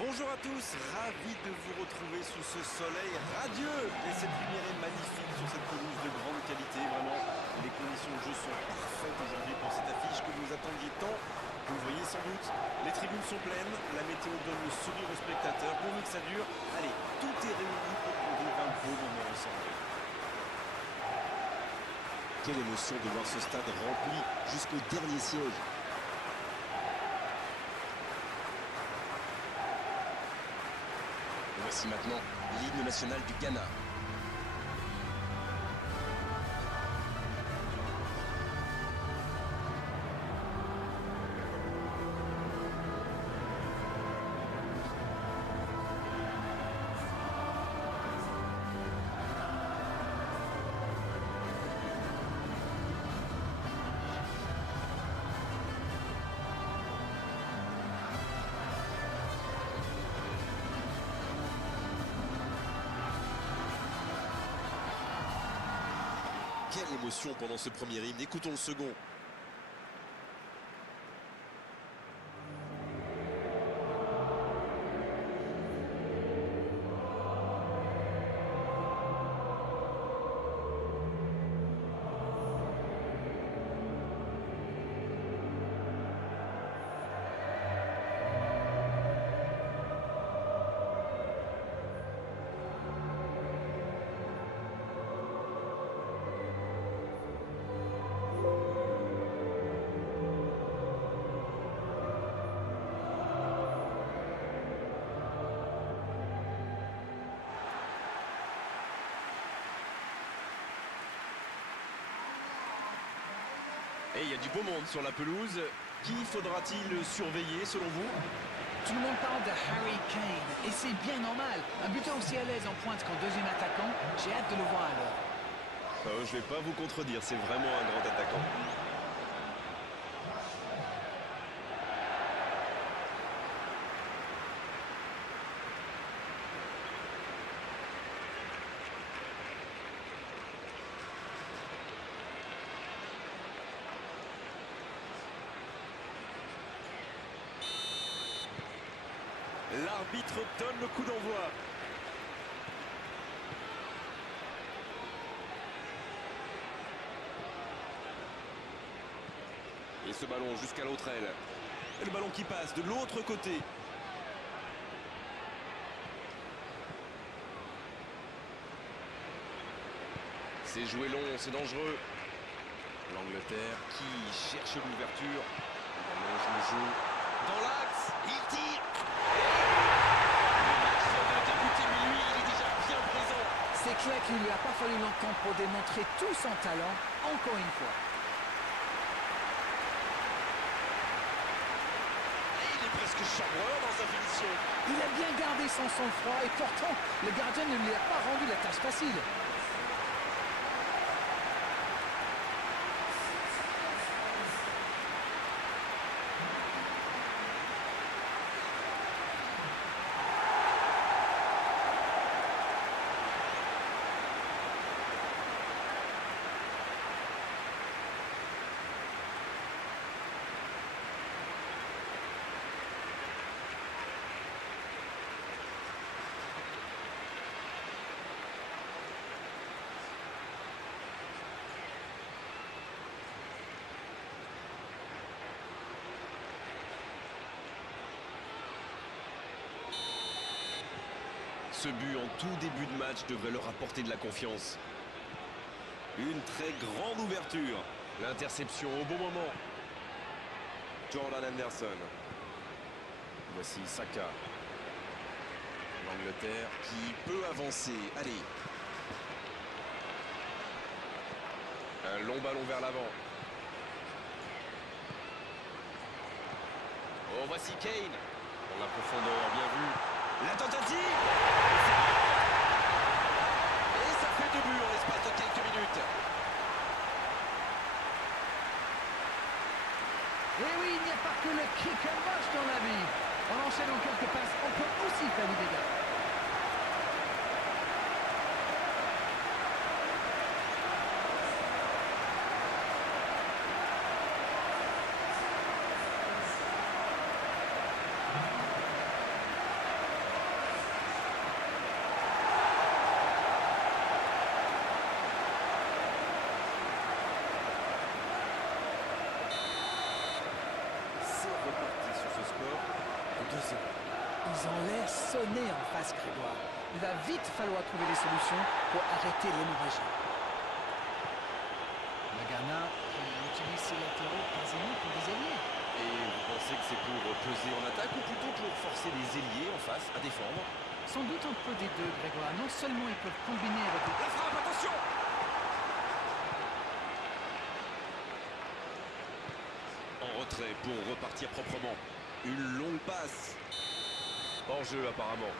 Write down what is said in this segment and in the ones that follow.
Bonjour à tous, ravi de vous retrouver sous ce soleil radieux et cette lumière est magnifique sur cette pelouse de grande qualité. Vraiment, les conditions de jeu sont parfaites aujourd'hui pour cette affiche que vous attendiez tant. Vous le voyez sans doute, les tribunes sont pleines, la météo donne le sourire aux spectateurs. Pourvu que ça dure, allez, tout est réuni pour qu'on vive un beau moment ensemble. Quelle émotion de voir ce stade rempli jusqu'au dernier siège. Voici maintenant l'hymne national du Ghana. Quelle émotion pendant ce premier hymne. Écoutons le second. Et il y a du beau monde sur la pelouse. Qui faudra-t-il surveiller selon vous? Tout le monde parle de Harry Kane, et c'est bien normal. Un buteur aussi à l'aise en pointe qu'en deuxième attaquant, j'ai hâte de le voir alors. Je vais pas vous contredire, c'est vraiment un grand attaquant. L'arbitre donne le coup d'envoi. Et ce ballon jusqu'à l'autre aile. Et le ballon qui passe de l'autre côté. C'est joué long, c'est dangereux. L'Angleterre qui cherche l'ouverture. Il allonge le jeu. Dans l'axe, il tire. Le match vient de débuter, mais lui, il est déjà bien présent. C'est clair qu'il ne lui a pas fallu longtemps pour démontrer tout son talent, encore une fois. Et il est presque charmeur dans sa finition. Il a bien gardé son sang-froid et pourtant, le gardien ne lui a pas rendu la tâche facile. Ce but en tout début de match devrait leur apporter de la confiance. Une très grande ouverture. L'interception au bon moment. Jordan Henderson. Voici Saka. L'Angleterre qui peut avancer. Allez. Un long ballon vers l'avant. Oh, voici Kane. Dans la profondeur, bien vu. La tentative. Et ça fait 2 buts en l'espace de quelques minutes. Et oui, il n'y a pas que le kicker moche dans la vie. En enchaînant quelques passes, on peut aussi faire du dégât. nerveuse. Ils ont l'air sonnés en face, Grégoire. Il va vite falloir trouver des solutions pour arrêter l'hémorragie. Le Ghana qui utilise ses latéraux quasiment pour des ailiers. Et vous pensez que c'est pour peser en attaque ou plutôt pour forcer les ailiers en face à défendre? Sans doute un peu des deux, Grégoire. Non seulement ils peuvent combiner avec des... La frappe, attention! En retrait pour repartir proprement. Une longue passe. Hors jeu apparemment.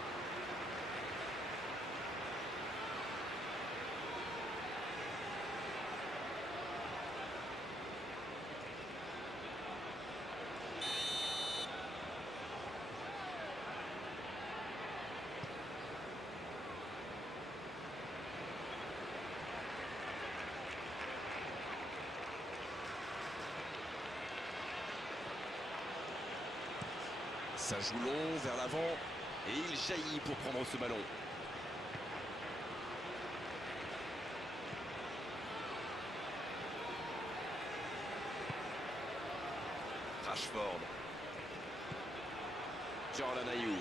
Ça joue long vers l'avant et il jaillit pour prendre ce ballon. Rashford. Jordan Ayew.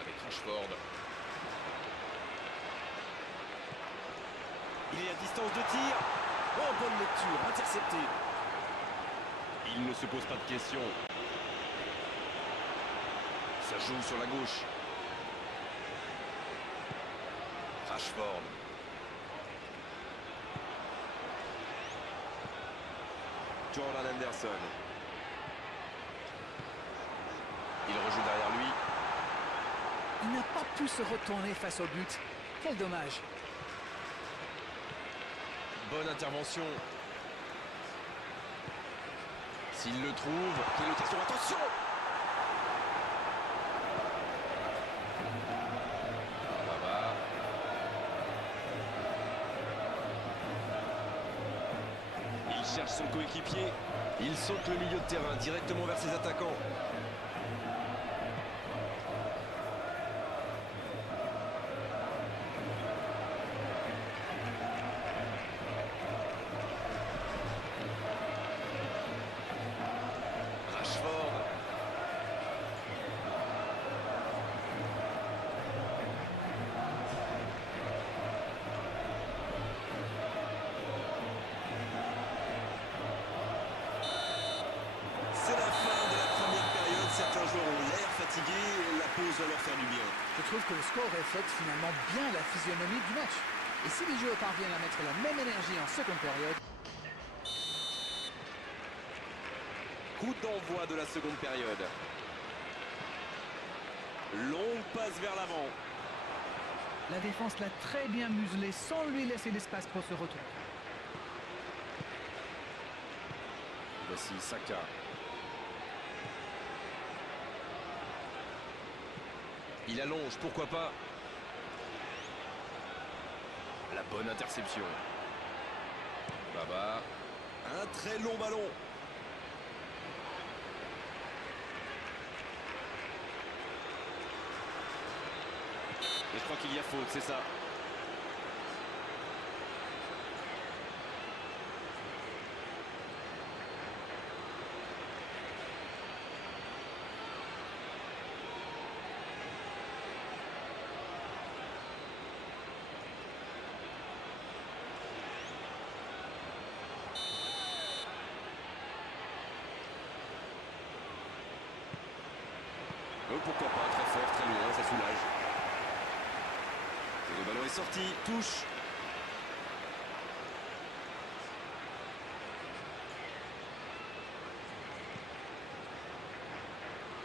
Avec Rashford. Il est à distance de tir. Oh, bonne lecture, intercepté. Il ne se pose pas de questions. Ça joue sur la gauche. Rashford. Jordan Henderson. Il rejoue derrière lui. Il n'a pas pu se retourner face au but. Quel dommage. Bonne intervention. S'il le trouve, quelle occasion, attention! Baba. Il cherche son coéquipier. Il saute le milieu de terrain directement vers ses attaquants. C'est la fin de la première période. Certains joueurs ont l'air fatigués. La pause va leur faire du bien. Je trouve que le score reflète finalement bien la physionomie du match. Et si les joueurs parviennent à mettre la même énergie en seconde période, Coup d'envoi de la seconde période. Longue passe vers l'avant. la défense l'a très bien muselé sans lui laisser l'espace pour se retourner. Voici Saka. Il allonge, pourquoi pas. La bonne interception. Baba. Un très long ballon. Et je crois qu'il y a faute, c'est ça. Pourquoi pas, très fort, très loin, ça soulage. Et le ballon est sorti, touche.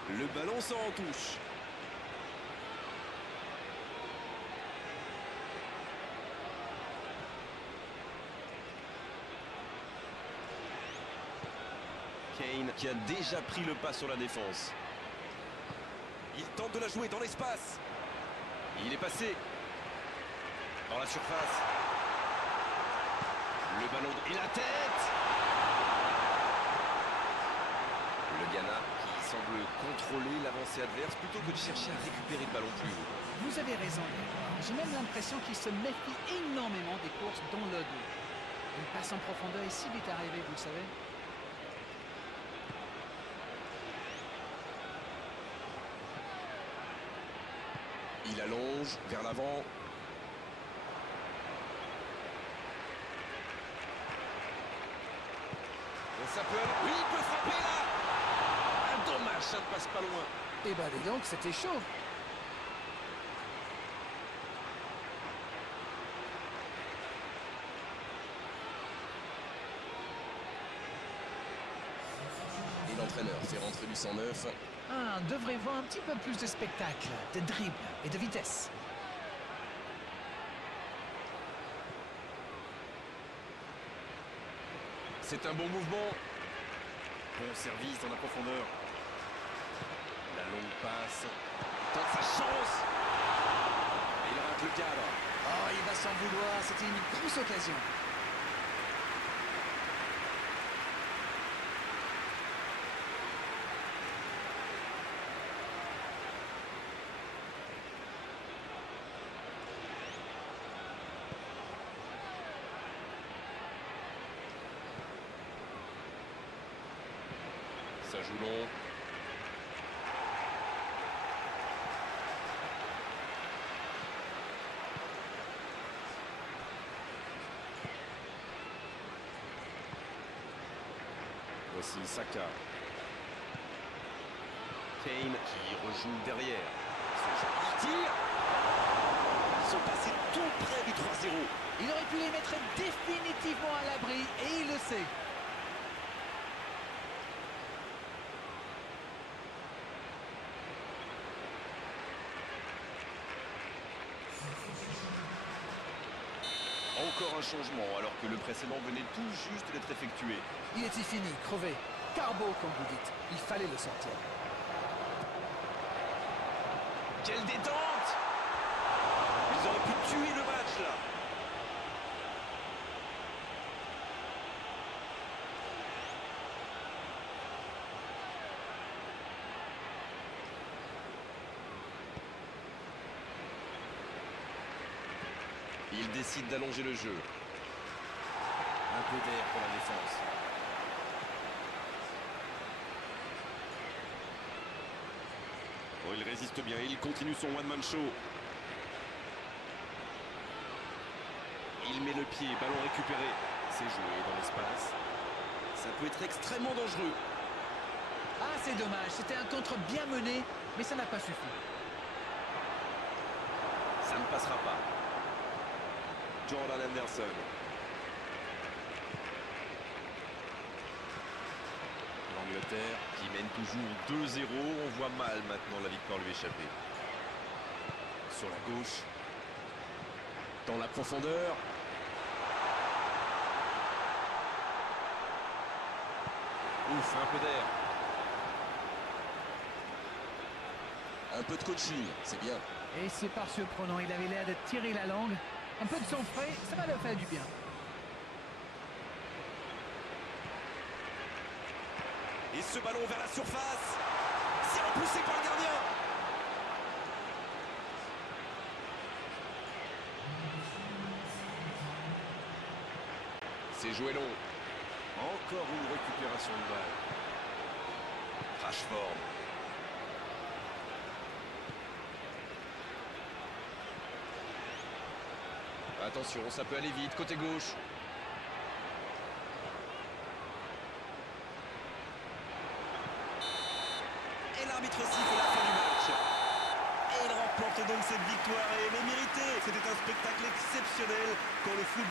Le ballon sort en touche. Kane qui a déjà pris le pas sur la défense. Il tente de la jouer dans l'espace. Il est passé dans la surface. Le ballon et la tête. Le Ghana qui semble contrôler l'avancée adverse plutôt que de chercher à récupérer le ballon plus haut. Vous avez raison. J'ai même l'impression qu'il se méfie énormément des courses dans le dos. Une passe en profondeur est si vite arrivée, vous le savez. Il allonge vers l'avant. Et ça peut aller. Oui, il peut frapper là. Un dommage, ça ne passe pas loin. Eh ben dis donc, c'était chaud. Et l'entraîneur fait rentrer du 109. Ah, on devrait voir un petit peu plus de spectacle, de dribble et de vitesse. C'est un bon mouvement. Bon service dans la profondeur. La longue passe. Il tente sa chance. Et il rate le cadre. Oh, il va s'en vouloir, c'était une grosse occasion. Ça joue long. Voici Saka. Kane qui rejoue derrière. Il tire. Ils sont passés tout près du 3-0. Il aurait pu les mettre définitivement à l'abri et il le sait. Encore un changement alors que le précédent venait tout juste d'être effectué. Il était fini, crevé. Carbo, comme vous dites. Il fallait le sortir. Quelle détente! Ils auraient pu tuer le match là. Il décide d'allonger le jeu. Un peu d'air pour la défense. Oh, il résiste bien, il continue son one-man show. Il met le pied, ballon récupéré. C'est joué dans l'espace. Ça peut être extrêmement dangereux. Ah, c'est dommage. C'était un contre bien mené, mais ça n'a pas suffi. Ça ne passera pas. Jordan Anderson. L'Angleterre qui mène toujours 2-0. On voit mal maintenant la victoire lui échapper. Sur la gauche. Dans la profondeur. Ouf, un peu d'air. Un peu de coaching, c'est bien. Et c'est pas surprenant. Il avait l'air de tirer la langue. Un peu de sang frais, ça va leur faire du bien. Et ce ballon vers la surface. C'est repoussé par le gardien. C'est joué long. Encore une récupération de balle. Rashford. Attention, ça peut aller vite, côté gauche. Et l'arbitre siffle la fin du match. Et il remporte donc cette victoire et elle est méritée. C'était un spectacle exceptionnel quand le football